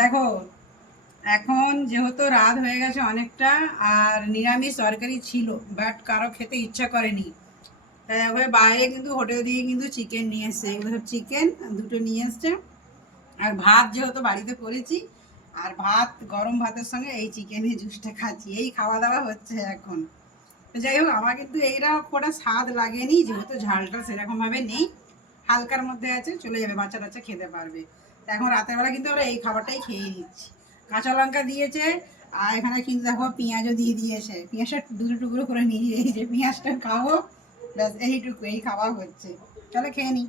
দেখো, এখন যেহেতু রাত হয়ে গেছে অনেকটা, আর নিরামিষ তরকারি ছিল, বাট কারো খেতে ইচ্ছা করেনি, তাই ওখানে বাইরে কিন্তু হোটেল দিয়ে কিন্তু চিকেন নিয়ে এসছে। এগুলো সব চিকেন দুটো নিয়ে এসছে। আর ভাত যেহেতু বাড়িতে করেছি, আর ভাত গরম ভাতের সঙ্গে এই চিকেনের জুসটা খাচ্ছি, এই খাওয়া দাওয়া হচ্ছে এখন। তো যাই হোক, আমার কিন্তু এইটা ওটা স্বাদ লাগেনি, যেহেতু ঝালটা সেরকম ভাবে নেই, হালকার মধ্যে আছে, চলে যাবে, বাচ্চা টাচ্চা খেতে পারবে। তো এখন রাতের বেলা কিন্তু আমরা এই খাবারটাই খেয়ে নিচ্ছি। কাঁচা লঙ্কা দিয়েছে, আর এখানে কিন্তু দেখো পেঁয়াজও দিয়ে দিয়েছে, পেঁয়াজটা দুটো টুকরো করে নিয়ে দিয়েছে, পেঁয়াজটা খাবো, ব্যাস এইটুকু, এই খাওয়া হচ্ছে। চলো খেয়ে নিই।